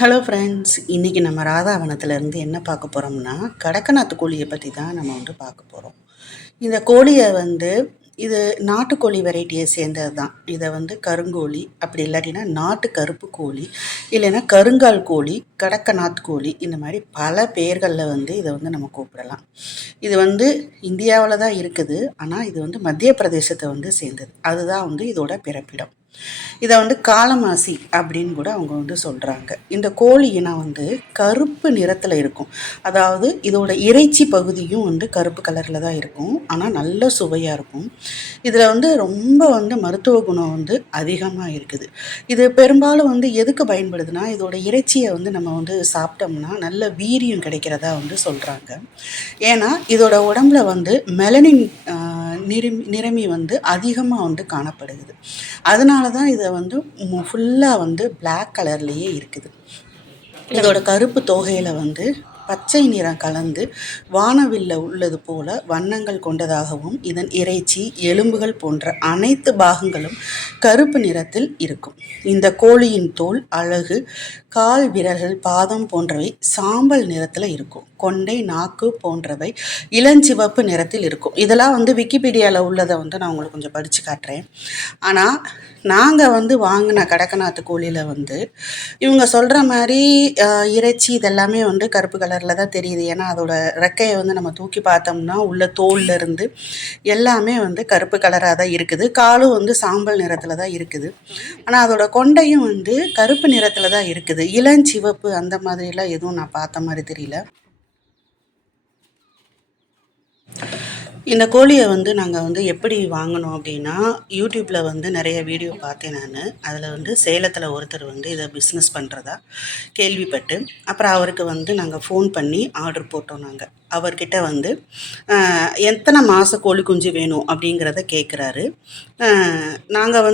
Hello friends, இன்றைக்கி நம்ம ராதாவனத்துலேருந்து என்ன பார்க்க போகிறோம்னா, கடக்கநாத்து கோழியை பற்றி தான் நம்ம பார்க்க போகிறோம். இந்த கோழியை இது நாட்டுக்கோழி வெரைட்டியை சேர்ந்தது தான். இதை கருங்கோழி, அப்படி இல்லாட்டினா நாட்டு கருப்பு கோழி, இல்லைன்னா கருங்கால் கோழி, கடக்கநாத் கோழி, இந்த மாதிரி பல பெயர்களில் இதை நம்ம கூப்பிடலாம். இது இந்தியாவில் தான் இருக்குது. ஆனால் இது மத்திய பிரதேசத்தை சேர்ந்தது. அதுதான் இதோட பிறப்பிடம். இதை காலமாசி அப்படின்னு கூட அவங்க சொல்கிறாங்க. இந்த கோழி இனம் கருப்பு நிறத்தில் இருக்கும். அதாவது இதோட இறைச்சி பகுதியும் கருப்பு கலரில் தான் இருக்கும். ஆனால் நல்ல சுவையாக இருக்கும். இதில் ரொம்ப மருத்துவ குணம் அதிகமாக இருக்குது. இது பெரும்பாலும் எதுக்கு பயன்படுதுன்னா, இதோட இறைச்சியை நம்ம சாப்பிட்டோம்னா நல்ல வீரியம் கிடைக்கிறதா சொல்கிறாங்க. ஏன்னா இதோட உடம்புல மெலனின் நிறமி அதிகமாக காணப்படுகிறது. அதனால தான் இதை ஃபுல்லாக பிளாக் கலர்லேயே இருக்குது. இதோட கருப்பு தொகையில் பச்சை நிறம் கலந்து வானவில்ல உள்ளது போல வண்ணங்கள் கொண்டதாகவும், இதன் இறைச்சி, எலும்புகள் போன்ற அனைத்து பாகங்களும் கருப்பு நிறத்தில் இருக்கும். இந்த கோழியின் தோல், அலகு, கால் விரல்கள், பாதம் போன்றவை சாம்பல் நிறத்தில் இருக்கும். கொண்டை, நாக்கு போன்றவை இளஞ்சிவப்பு நிறத்தில் இருக்கும். இதெல்லாம் விக்கிபீடியாவில் உள்ளதை நான் உங்களுக்கு கொஞ்சம் படித்து காட்டுறேன். ஆனால் நாங்கள் வாங்கின கடக்கநாத்து கோழியில் இவங்க சொல்கிற மாதிரி இறைச்சி இதெல்லாமே கருப்பு கலரில் தான் தெரியுது. ஏன்னா அதோட ரெக்கையை நம்ம தூக்கி பார்த்தோம்னா உள்ள தோல்ல இருந்து எல்லாமே கருப்பு கலராக தான் இருக்குது. காலும் சாம்பல் நிறத்தில் தான் இருக்குது. ஆனால் அதோட கொண்டையும் கருப்பு நிறத்தில் தான் இருக்குது. இளஞ்சிவப்பு அந்த மாதிரிலாம் எதுவும் நான் பார்த்த மாதிரி தெரியல. இந்த கோழியை நாங்கள் எப்படி வாங்கினோம் அப்படின்னா, யூடியூப்பில் நிறைய வீடியோ பார்த்தேன் நான். அதில் சேலத்தில் ஒருத்தர் இதை பிஸ்னஸ் பண்ணுறதா கேள்விப்பட்டு, அப்புறம் அவருக்கு நாங்கள் ஃபோன் பண்ணி ஆர்டர் போட்டோம். நாங்கள் அவர்கிட்ட எத்தனை மாத கோழி குஞ்சு வேணும் அப்படிங்கிறத கேட்குறாரு. நாங்கள்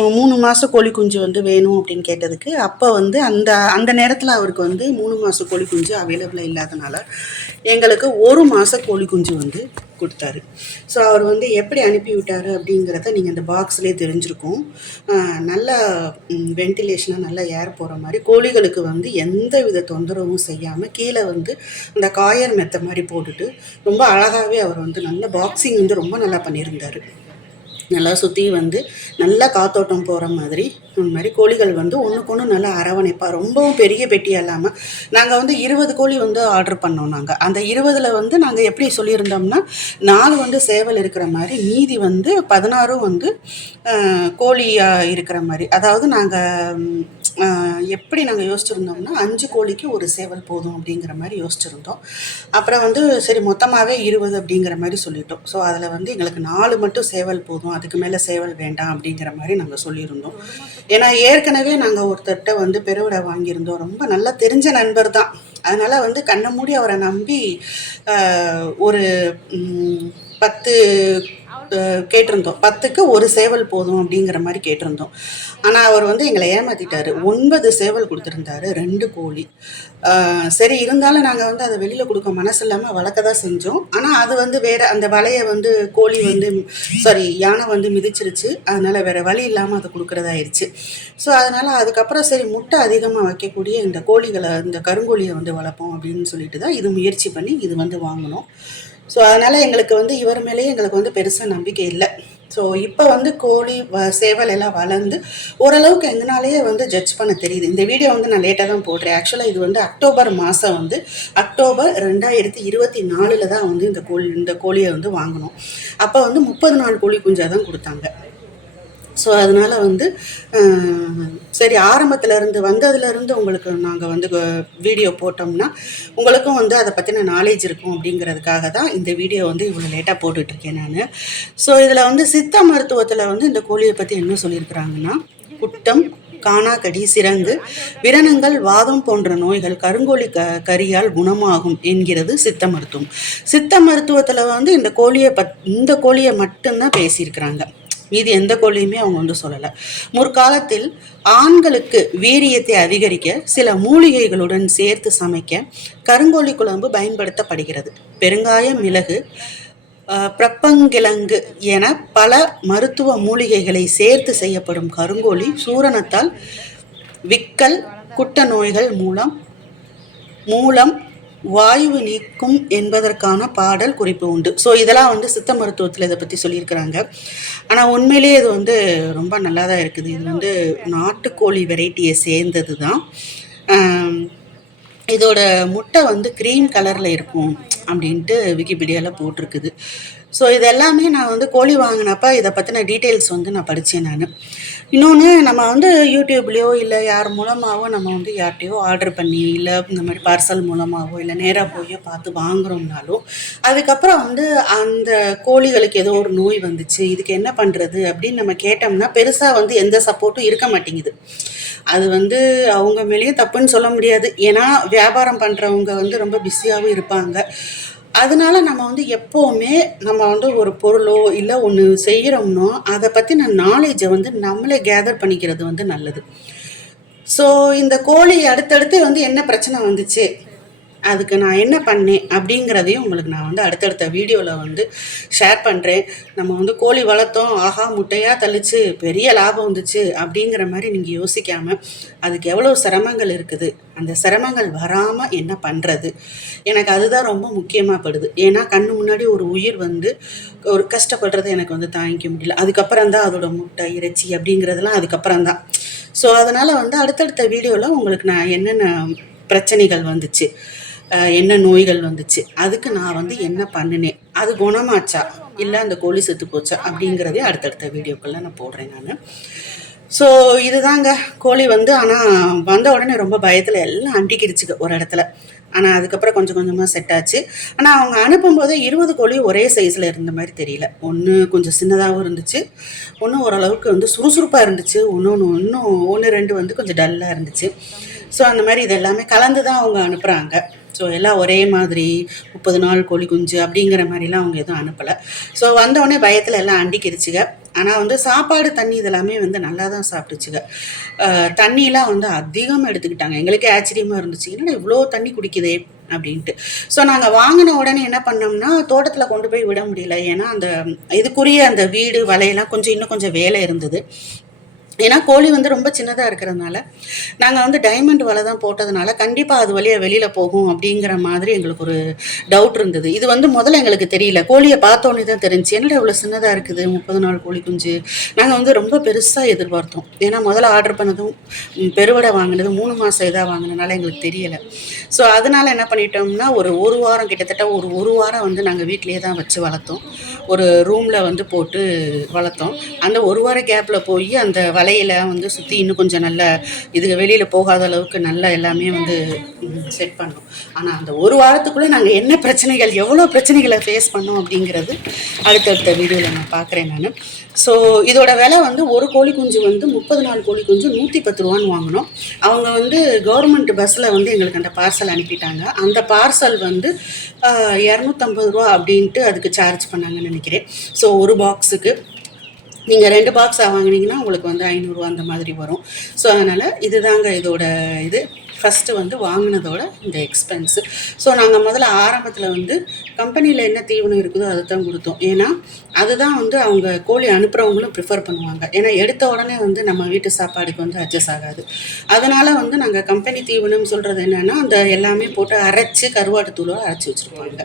3 மாத கோழி குஞ்சு வேணும் அப்படின்னு கேட்டதுக்கு, அப்போ அந்த அந்த நேரத்தில் அவருக்கு 3 மாத கோழி குஞ்சு அவைலபிளாக இல்லாதனால எங்களுக்கு 1 மாத கோழி குஞ்சு கொடுத்தாரு. ஸோ அவர் எப்படி அனுப்பி விட்டார் அப்படிங்கிறத நீங்கள் இந்த பாக்ஸ்லேயே தெரிஞ்சிருக்கும். நல்லா வென்டிலேஷனாக நல்லா ஏர் போகிற மாதிரி, கோழிகளுக்கு எந்த வித தொந்தரவும் செய்யாமல் கீழே அந்த காயர் மெத்த மாதிரி போட்டுட்டு ரொம்ப அழகாகவே அவர் நல்ல பாக்ஸிங் ரொம்ப நல்லா பண்ணியிருந்தார். நல்லா சுற்றி நல்லா காத்தோட்டம் போகிற மாதிரி அந்த மாதிரி கோழிகள் ஒன்றுக்கு ஒன்று நல்லா அரவணைப்பாக, ரொம்பவும் பெரிய பெட்டியாக இல்லாமல். நாங்கள் 20 கோழி ஆர்டர் பண்ணோம். நாங்கள் அந்த 20ல் நாங்கள் எப்படி சொல்லியிருந்தோம்னா, 4 சேவல் இருக்கிற மாதிரி, மீதி 16 கோழியாக இருக்கிற மாதிரி. அதாவது நாங்கள் எப்படி நாங்கள் யோசிச்சுருந்தோம்னா, 5 கோழிக்கு 1 சேவல் போதும் அப்படிங்கிற மாதிரி யோசிச்சுருந்தோம். அப்புறம் சரி மொத்தமாகவே 20 அப்படிங்கிற மாதிரி சொல்லிட்டோம். ஸோ அதில் எங்களுக்கு 4 மட்டும் சேவல் போதும், அதுக்கு மேலே சேவல் வேண்டாம் அப்படிங்கிற மாதிரி நாங்கள் சொல்லியிருந்தோம். ஏன்னா ஏற்கனவே நாங்கள் ஒருத்தர்கிட்ட பெருவிடை வாங்கியிருந்தோம். ரொம்ப நல்லா தெரிஞ்ச நண்பர் தான். அதனால் கண்ணை மூடி அவரை நம்பி ஒரு 10 கேட்டிருந்தோம். 10க்கு 1 சேவல் போதும் அப்படிங்கிற மாதிரி கேட்டிருந்தோம். ஆனால் அவர் எங்களை ஏமாற்றிட்டார். 9 சேவல் கொடுத்துருந்தாரு, 2 கோழி. சரி இருந்தாலும் நாங்கள் அதை வெளியில் கொடுக்க மனசு இல்லாமல் வளர்க்க தான் செஞ்சோம். ஆனால் அது வேறு அந்த வலையை கோழி யானை மிதிச்சிருச்சு. அதனால் வேறு வழி இல்லாமல் அதை கொடுக்குறதாயிருச்சு. ஸோ அதனால் அதுக்கப்புறம் சரி முட்டை அதிகமாக வைக்கக்கூடிய இந்த கோழிகளை, இந்த கருங்கோழியை வளர்ப்போம் அப்படின்னு சொல்லிட்டு தான் இது முயற்சி பண்ணி இது வாங்கினோம். ஸோ அதனால் எங்களுக்கு இவர் மேலேயே எங்களுக்கு பெருசாக நம்பிக்கை இல்லை. ஸோ இப்போ கோழி சேவல் எல்லாம் வளர்ந்து ஓரளவுக்கு எங்கனாலேயே ஜட்ஜ் பண்ண தெரியுது. இந்த வீடியோ நான் லேட்டாக தான் போடுறேன். ஆக்சுவலாக இது அக்டோபர் மாதம் அக்டோபர் 2024 தான் இந்த கோழியை வாங்கினோம். அப்போ 34 கோழி குஞ்சாக தான் கொடுத்தாங்க. ஸோ அதனால் சரி ஆரம்பத்துலேருந்து வந்ததுலேருந்து உங்களுக்கு நாங்கள் வீடியோ போட்டோம்னா உங்களுக்கும் அதை பற்றின நாலேஜ் இருக்கும் அப்படிங்கிறதுக்காக தான் இந்த வீடியோ இவ்வளோ லேட்டாக போட்டுட்ருக்கேன் நான். ஸோ இதில் சித்த மருத்துவத்தில் இந்த கோழியை பற்றி என்ன சொல்லியிருக்கிறாங்கன்னா, குட்டம், காணாக்கடி, சிரங்கு, விரணங்கள், வாதம் போன்ற நோய்கள் கருங்கோழி கறியால் குணமாகும் என்கிறது சித்த மருத்துவம். சித்த மருத்துவத்தில் இந்த கோழியை மட்டும்தான் பேசியிருக்கிறாங்க. மீதி எந்த கோழியுமே அவங்க சொல்லலை. முற்காலத்தில் ஆண்களுக்கு வீரியத்தை அதிகரிக்க சில மூலிகைகளுடன் சேர்த்து சமைக்க கருங்கோழி குழம்பு பயன்படுத்தப்படுகிறது. பெருங்காயம், மிளகு, பிரப்பங்கிழங்கு என பல மருத்துவ மூலிகைகளை சேர்த்து செய்யப்படும் கருங்கோழி சூரணத்தால் விக்கல், குட்ட நோய்கள் மூலம் வாயு நீக்கும் என்பதற்கான பாடல் குறிப்பு உண்டு. ஸோ இதெல்லாம் வந்து சித்த மருத்துவத்தில் இதை பற்றி சொல்லியிருக்கிறாங்க. ஆனால் உண்மையிலேயே இது வந்து ரொம்ப நல்லா தான் இருக்குது. இது வந்து நாட்டுக்கோழி வெரைட்டியை சேர்ந்தது தான். இதோட முட்டை வந்து க்ரீம் கலரில் இருக்கும் அப்படின்ட்டு விக்கிபீடியாவில் போட்டிருக்குது. ஸோ இது எல்லாமே நான் வந்து கோழி வாங்கினப்ப இதை பற்றின டீட்டெயில்ஸ் வந்து நான் படித்தேன் நான். இன்னொன்று, நம்ம வந்து யூடியூப்லேயோ இல்லை யார் மூலமாகவோ நம்ம வந்து யார்கிட்டையோ ஆர்டர் பண்ணி இல்லை இந்த மாதிரி பார்சல் மூலமாகவோ இல்லை நேராக போய் பார்த்து வாங்குகிறோம்னாலும் அதுக்கப்புறம் வந்து அந்த கோழிகளுக்கு ஏதோ ஒரு நோய் வந்துச்சு, இதுக்கு என்ன பண்ணுறது அப்படின்னு நம்ம கேட்டோம்னா பெருசாக வந்து எந்த சப்போர்ட்டும் இருக்க மாட்டேங்குது. அது வந்து அவங்க மேலேயும் தப்புன்னு சொல்ல முடியாது. ஏன்னா வியாபாரம் பண்ணுறவங்க வந்து ரொம்ப பிஸியாகவும் இருப்பாங்க. அதனால நம்ம வந்து எப்போவுமே நம்ம வந்து ஒரு பொருளோ இல்லை ஒன்று செய்கிறோம்னோ அதை பற்றின நாலேஜை வந்து நம்மளே கேதர் பண்ணிக்கிறது வந்து நல்லது. ஸோ இந்த கோழி அடுத்தடுத்து வந்து என்ன பிரச்சனை வந்துச்சு, அதுக்கு நான் என்ன பண்ணேன் அப்படிங்கிறதையும் உங்களுக்கு நான் வந்து அடுத்தடுத்த வீடியோவில் வந்து ஷேர் பண்ணுறேன். நம்ம வந்து கோழி வளர்த்தோம், ஆஹா முட்டையாக தள்ளிச்சு பெரிய லாபம் வந்துச்சு அப்படிங்கிற மாதிரி நீங்கள் யோசிக்காமல் அதுக்கு எவ்வளோ சிரமங்கள் இருக்குது, அந்த சிரமங்கள் வராமல் என்ன பண்ணுறது, எனக்கு அதுதான் ரொம்ப முக்கியமாக படுது. ஏன்னா கண்ணு முன்னாடி ஒரு உயிர் வந்து ஒரு கஷ்டப்படுறது எனக்கு வந்து தாங்கிக்க முடியல. அதுக்கப்புறம் தான் அதோட முட்டை இறைச்சி அப்படிங்கிறதுலாம் அதுக்கப்புறம் தான். ஸோ அதனால் வந்து அடுத்தடுத்த வீடியோவில் உங்களுக்கு நான் என்னென்ன பிரச்சனைகள் வந்துச்சு, என்ன நோய்கள் வந்துச்சு, அதுக்கு நான் வந்து என்ன பண்ணினேன், அது குணமாச்சா இல்லை அந்த கோழி செத்து போச்சா அப்படிங்கிறதே அடுத்தடுத்த வீடியோக்குள்ளே நான் போடுறேன் நான். ஸோ இதுதாங்க கோழி வந்து. ஆனால் வந்த உடனே ரொம்ப பயத்தில் எல்லாம் அண்டிக்கிடுச்சுங்க ஒரு இடத்துல. ஆனால் அதுக்கப்புறம் கொஞ்சம் கொஞ்சமாக செட் ஆச்சு. ஆனால் அவங்க அனுப்பும்போது 20 கோழி ஒரே சைஸில் இருந்த மாதிரி தெரியல. ஒன்று கொஞ்சம் சின்னதாகவும் இருந்துச்சு, ஒன்று ஓரளவுக்கு வந்து சுறுசுறுப்பாக இருந்துச்சு, ஒன்று ரெண்டு வந்து கொஞ்சம் டல்லாக இருந்துச்சு. ஸோ அந்த மாதிரி இது எல்லாமே கலந்து தான் அவங்க அனுப்புகிறாங்க. ஸோ எல்லாம் ஒரே மாதிரி 30 நாள் கோழி குஞ்சு அப்படிங்கிற மாதிரிலாம் அவங்க எதுவும் அனுப்பலை. ஸோ வந்தோடனே பயத்தில் எல்லாம் அண்டிக்கிடுச்சுங்க. ஆனால் வந்து சாப்பாடு தண்ணி இதெல்லாமே வந்து நல்லா தான் சாப்பிட்டுச்சுங்க. தண்ணியெலாம் வந்து அதிகமாக எடுத்துக்கிட்டாங்க. எங்களுக்கே ஆச்சரியமாக இருந்துச்சு, என்னடா இவ்வளோ தண்ணி குடிக்குதே அப்படின்ட்டு. ஸோ நாங்கள் வாங்கின உடனே என்ன பண்ணோம்னா தோட்டத்தில் கொண்டு போய் விட முடியல. ஏன்னா அந்த இதுக்குரிய அந்த வீடு வலையெல்லாம் இன்னும் கொஞ்சம் வேலை இருந்தது. ஏன்னா கோழி வந்து ரொம்ப சின்னதாக இருக்கிறதுனால நாங்கள் வந்து டைமண்ட் வலை தான் போட்டதுனால கண்டிப்பாக அது வழியாக வெளியில் போகும் அப்படிங்கிற மாதிரி எங்களுக்கு ஒரு டவுட் இருந்தது. இது வந்து முதல்ல எங்களுக்கு தெரியல, கோழியை பார்த்தோன்னே தான் தெரிஞ்சு என்னடா இவ்வளோ சின்னதாக இருக்குது 30 நாள் கோழி குஞ்சு. நாங்கள் வந்து ரொம்ப பெருசாக எதிர்பார்த்தோம். ஏன்னா முதல்ல ஆர்டர் பண்ணதும் பெருவடை வாங்கினது 3 மாதம் இதாக வாங்கினதுனால எங்களுக்கு தெரியலை. ஸோ அதனால் என்ன பண்ணிட்டோம்னா ஒரு வாரம் கிட்டத்தட்ட ஒரு வாரம் வந்து நாங்கள் வீட்டிலே தான் வச்சு வளர்த்தோம். ஒரு ரூமில் வந்து போட்டு வளர்த்தோம். அந்த ஒரு வார கேப்பில் போய் அந்த வலையில் வந்து சுற்றி இன்னும் கொஞ்சம் நல்ல இதுக்கு வெளியில் போகாத அளவுக்கு நல்லா எல்லாமே வந்து செட் பண்ணோம். ஆனால் அந்த ஒரு வாரத்துக்குள்ளே நாங்கள் என்ன பிரச்சனைகள் எவ்வளோ பிரச்சனைகளை ஃபேஸ் பண்ணோம் அப்படிங்கிறது அடுத்தடுத்த வீடியோவில் நான் பார்க்குறேன் நான். ஸோ இதோட விலை வந்து ஒரு கோழி குஞ்சு வந்து 30 நாள் கோழி குஞ்சு 110 ரூபான்னு வாங்கினோம். அவங்க வந்து கவர்மெண்ட் பஸ்ஸில் வந்து எங்களுக்கு அந்த பார்சல் அனுப்பிட்டாங்க. அந்த பார்சல் வந்து 250 ரூபா அப்படின்ட்டு அதுக்கு சார்ஜ் பண்ணாங்கன்னு நினைக்கிறேன். ஸோ ஒரு பாக்ஸுக்கு நீங்கள் 2 பாக்ஸாக வாங்கினீங்கன்னா உங்களுக்கு வந்து 500 ரூபா அந்த மாதிரி வரும். ஸோ அதனால் இதுதாங்க இதோட இது ஃபஸ்ட்டு வந்து வாங்கினதோட இந்த எக்ஸ்பென்ஸு. ஸோ நாங்கள் முதல்ல ஆரம்பத்தில் வந்து கம்பெனியில் என்ன தீவனம் இருக்குதோ அதை தான் கொடுத்தோம். ஏன்னா அதுதான் வந்து அவங்க கோழி அனுப்புகிறவங்களும் ப்ரிஃபர் பண்ணுவாங்க. ஏன்னா எடுத்த உடனே வந்து நம்ம வீட்டு சாப்பாடுக்கு வந்து அட்ஜஸ்ட் ஆகாது. அதனால் வந்து நாங்கள் கம்பெனி தீவனம் சொல்கிறது என்னென்னா அந்த எல்லாமே போட்டு அரைச்சி கருவாட்டு தூளோடு அரைச்சி வச்சுருப்பாங்க.